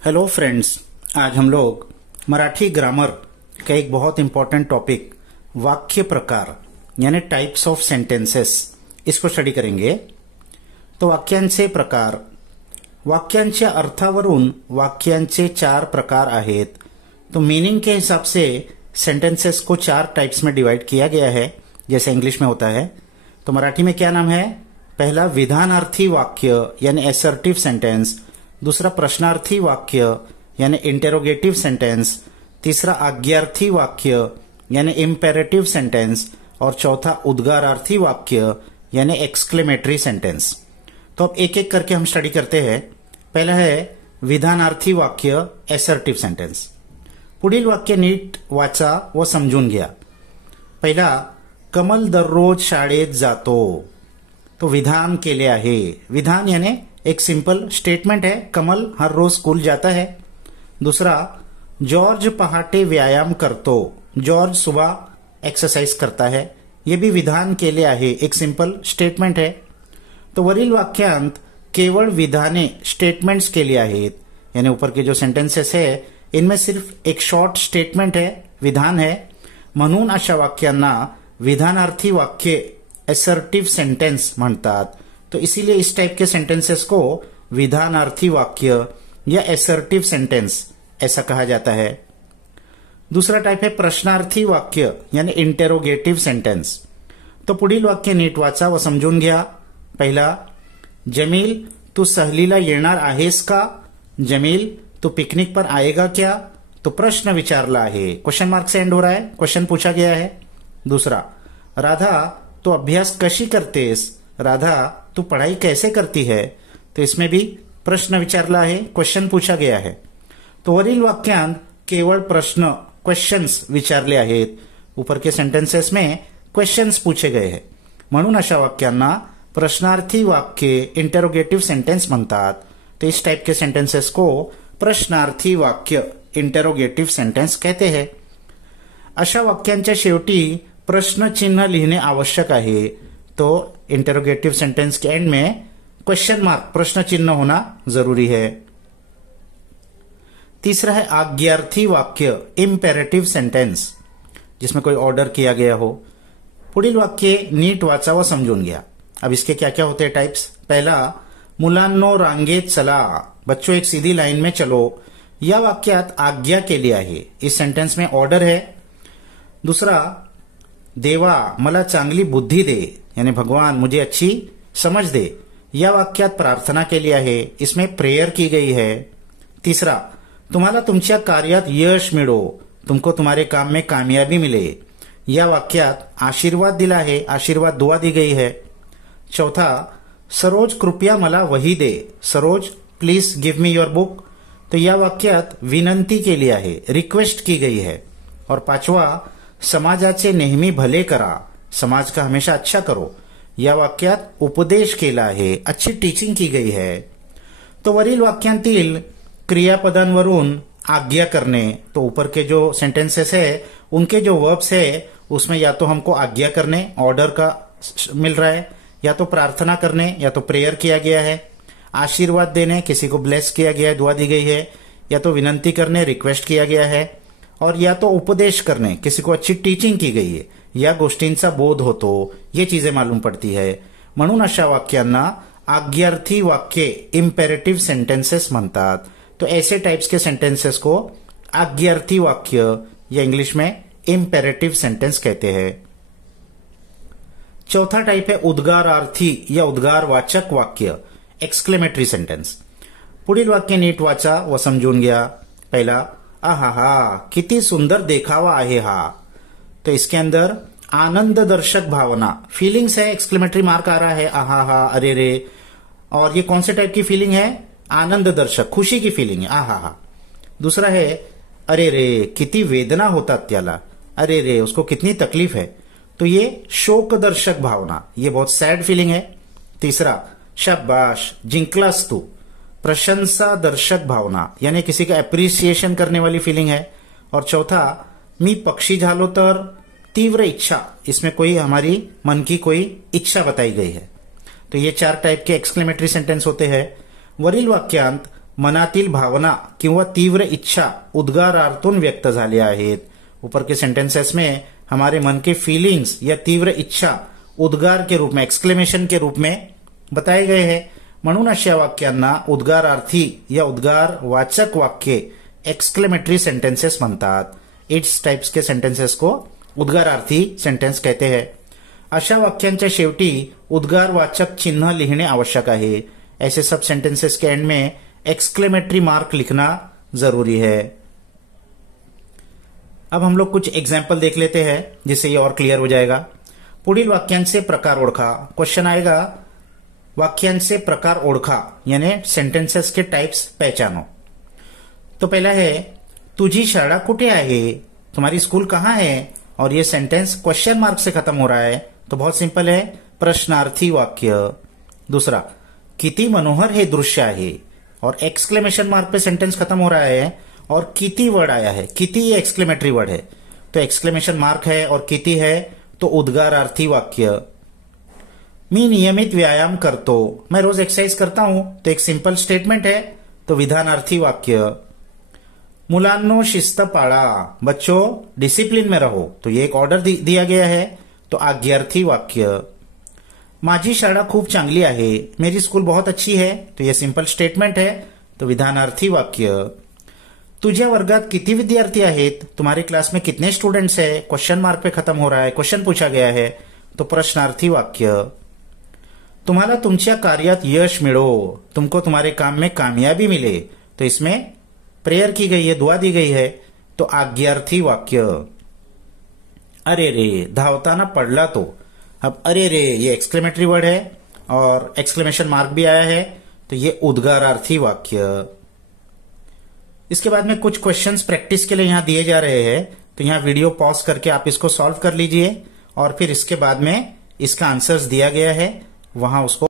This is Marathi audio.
Hello friends. आज हम लोग मराठी ग्रामर का एक बहुत इंपॉर्टेंट टॉपिक वाक्य प्रकार यानी टाइप्स ऑफ सेंटेन्सेस इसको स्टडी करेंगे। तो वाक्यांचे प्रकार, वाक्यांच्या अर्थावरून वाक्यांचे 4 प्रकार आहेत। तो मीनिंग के हिसाब से सेंटेंसेस को 4 टाइप्स में डिवाइड किया गया है, जैसे इंग्लिश में होता है। तो मराठी में क्या नाम है? पहला विधानार्थी वाक्य यानी एसर्टिव सेंटेंस, दूसरा प्रश्नार्थी वाक्य यानी इंटेरोगेटिव सेंटेंस, तीसरा आज्ञार्थी वाक्य यानी इम्पेरेटिव सेंटेंस और चौथा उद्गारार्थी वाक्य यानी एक्सक्लेमेटरी सेंटेंस। तो अब एक एक करके हम स्टडी करते हैं। पहला है विधानार्थी वाक्य एसर्टिव सेंटेंस। पुढील वाक्य नीट वाचा व समजून घ्या। पहिला, कमल दररोज शाळेत जातो। तो विधान केले आहे। विधान यानी एक सिंपल स्टेटमेंट है, कमल हर रोज स्कूल जाता है। दूसरा, जॉर्ज पहाटे व्यायाम करतो। जॉर्ज सुबह एक्सरसाइज करता है। यह भी विधान केले आहे, एक सिंपल स्टेटमेंट है। तो वरील वाक्यांत केवळ विधाने स्टेटमेंट्स केली आहेत, यानी ऊपर के जो सेंटेंसेस है इनमें सिर्फ एक शॉर्ट स्टेटमेंट है, विधान है, म्हणून अशा वाक्यांना विधानार्थी वाक्य एसर्टिव सेंटेंस म्हणतात। तो इसीलिए इस टाइप के सेंटेंसेस को विधानार्थी वाक्य या एसर्टिव सेंटेंस ऐसा कहा जाता है। दूसरा टाइप है प्रश्नार्थी वाक्य यानी इंटेरोगेटिव सेंटेंस। तो पुढील वाक्य नीट वाचा व समजून घ्या। पहिला, जमील तू सहलीला येणार आहेस का? जमील तू पिकनिक पर आएगा क्या? तो प्रश्न विचारला है, क्वेश्चन मार्क से एंड हो रहा है, क्वेश्चन पूछा गया है। दूसरा, राधा तू अभ्यास कशी करतेस? राधा तू पढ़ाई कैसे करती है? तो इसमें भी प्रश्न विचारला है, क्वेश्चन पूछा गया है। तो वरील वाक्यांत केवळ प्रश्न क्वेश्चन्स विचारले आहेत, ऊपर के सेंटेंसेस में क्वेश्चन्स पूछे गए हैं, म्हणून अशा वाक्यांना प्रश्नार्थी वाक्य इंटेरोगेटिव सेंटेंस म्हणतात। तो इस टाइप के सेंटेंसेस को प्रश्नार्थी वाक्य इंटेरोगेटिव सेंटेंस कहते हैं। अशा वाक्यांच्या शेवटी प्रश्न चिन्ह लिहिणे आवश्यक आहे। तो इंटेरोगेटिव सेंटेंस के एंड में क्वेश्चन मार्क प्रश्न चिन्ह होना जरूरी है। तीसरा है आज्ञार्थी वाक्य इम्पेरेटिव सेंटेंस, जिसमें कोई ऑर्डर किया गया हो। पुढील वाक्य नीट वाचा व समजून घ्या। अब इसके क्या क्या होते हैं टाइप्स? पहला, मुलांनो रांगेत चला। बच्चों एक सीधी लाइन में चलो। या वाक्यात आज्ञा केली आहे, इस सेंटेंस में ऑर्डर है। दूसरा, देवा मला चांगली बुद्धी दे, यानी भगवान मुझे अच्छी समझ दे। या वाक्यात प्रार्थना केली आहे, इसमें प्रेयर की गई है। तीसरा, तुम्हाला तुमच्या कार्यात यश मिळो, तुमको तुम्हारे काम में कामयाबी मिले। या वाक्यात आशीर्वाद दिला है, आशीर्वाद दुआ दी गई है। चौथा, सरोज कृपया मला वही दे। Saroj please give me your book. तो या वाक्यात विनंती केली आहे, रिक्वेस्ट की गई है। और पांचवा, समाजाचे नेहमी भले करा, समाज का हमेशा अच्छा करो। या वाक्यात उपदेश केला आहे, अच्छी टीचिंग की गई है। तो वरील वाक्यांतील क्रियापदांवरून आज्ञा करने, तो ऊपर के जो सेंटेंसेस है उनके जो वर्ब्स है उसमें या तो हमको आज्ञा करने ऑर्डर का मिल रहा है, या तो प्रार्थना करने, या तो प्रेयर किया गया है। आशीर्वाद देने, किसी को ब्लेस किया गया है, दुआ दी गई है। या तो विनंती करने, रिक्वेस्ट किया गया है। और या तो उपदेश करने, किसी को अच्छी टीचिंग की गई है, या गोष्टींचा बोध होतो, ये चीजें मालूम पड़ती है। म्हणून अशा वाक्यांना आज्ञार्थी वाक्य इम्पेरेटिव सेंटेंसेस म्हणतात। तो ऐसे टाइप्स के सेंटेंसेस को आज्ञार्थी वाक्य या इंग्लिश में इम्पेरेटिव सेंटेंस कहते हैं। चौथा टाइप है उद्गारार्थी या उद्गारवाचक वाक्य एक्सक्लेमेटरी सेंटेंस। पुढील वाक्य नीट वाचा व समजून घ्या। पहला, आहा किती सुंदर देखावा आहे हा। तो इसके अंदर आनंद दर्शक भावना फीलिंग्स है, एक्सक्लेमेटरी मार्क आ रहा है, आहा हा, अरे रे। और ये कौन से टाइप की फीलिंग है? आनंद दर्शक, खुशी की फीलिंग है, आहा हा। दूसरा है, अरे रे किती वेदना होतात त्याला, अरे रे उसको कितनी तकलीफ है। तो ये शोक दर्शक भावना, ये बहुत सैड फीलिंग है। तीसरा, शाबाश जिंकलास तू, प्रशंसा दर्शक भावना, यानी किसी का अप्रिसिएशन करने वाली फीलिंग है। और चौथा, मी पक्षी झालो तर, तीव्र इच्छा, इसमें कोई हमारी मन की कोई इच्छा बताई गई है। तो ये 4 टाइप के एक्सक्लेमेटरी सेंटेंस होते हैं। वरील वाक्यांत मनातील भावना किंवा तीव्र इच्छा उद्गारातून व्यक्त झाल्या आहेत. ऊपर के सेंटेंसेस में हमारे मन के फीलिंग्स या तीव्र इच्छा उद्गार के रूप में, एक्सक्लेमेशन के रूप में बताए गए हैं. म्हणून अशा वाक्यांना उद्गारार्थी या उद्गारवाचक वाक्ये एक्सक्लेमेटरी सेंटेंसेस म्हणतात. इट्स टाइप्स के सेंटेंसेस को उद्गारार्थी सेंटेंस कहते हैं. अशा वाक्यांच्या शेवटी उद्गारवाचक चिन्ह लिखने आवश्यक है. ऐसे सब सेंटेंसेस के एंड में एक्सक्लेमेटरी मार्क लिखना जरूरी है. अब हम लोग कुछ एग्जाम्पल देख लेते हैं जिससे ये और क्लियर हो जाएगा. पुढील वाक्यांचे प्रकार ओळखा. क्वेश्चन आएगा वाक्यांचे प्रकार ओळखा यानी सेंटेंसेस के टाइप्स पहचानो. तो पहला है तुझी शाळा कुठे आहे, तुम्हारी स्कूल कहाँ है. और ये सेंटेंस क्वेश्चन मार्क से खत्म हो रहा है तो बहुत सिंपल है, प्रश्नार्थी वाक्य. दूसरा, किती मनोहर हे दृश्य आहे और एक्सक्लेमेशन मार्क पे सेंटेंस खत्म हो रहा है और किती वर्ड आया है. किती ये एक्सक्लेमेटरी वर्ड है तो एक्सक्लेमेशन मार्क है और किती है तो उद्गारार्थी वाक्य. मी नियमित व्यायाम करतो, मैं रोज एक्सरसाइज करता हूं तो एक सिंपल स्टेटमेंट है तो विधानार्थी वाक्य. मुलांनो शिस्त पाळा, बच्चों डिसिप्लिन में रहो तो ये एक ऑर्डर दिया गया है तो आज्ञार्थी वाक्य. माझी शाळा खूप चांगली आहे, मेरी स्कूल बहुत अच्छी है तो ये सिंपल स्टेटमेंट है तो विधानार्थी वाक्य. तुझ्या वर्गात किती विद्यार्थी आहेत, तुम्हारे क्लास में कितने स्टूडेंट्स है, क्वेश्चन मार्क पे खत्म हो रहा है, क्वेश्चन पूछा गया है तो प्रश्नार्थी वाक्य. तुम्हाला तुमच्या कार्यात यश मिळो, तुमको तुम्हारे काम में कामयाबी मिले तो इसमें प्रेयर की गई है, दुआ दी गई है तो आज्ञार्थी वाक्य. अरे रे धावताना पडला तो. अब अरे रे ये एक्सक्लेमेटरी वर्ड है और एक्सक्लेमेशन मार्क भी आया है तो ये उद्गारार्थी वाक्य. इसके बाद में कुछ क्वेश्चंस प्रैक्टिस के लिए यहां दिए जा रहे हैं तो यहां वीडियो पॉज करके आप इसको सॉल्व कर लीजिए और फिर इसके बाद में इसका आंसर्स दिया गया है वहां उसको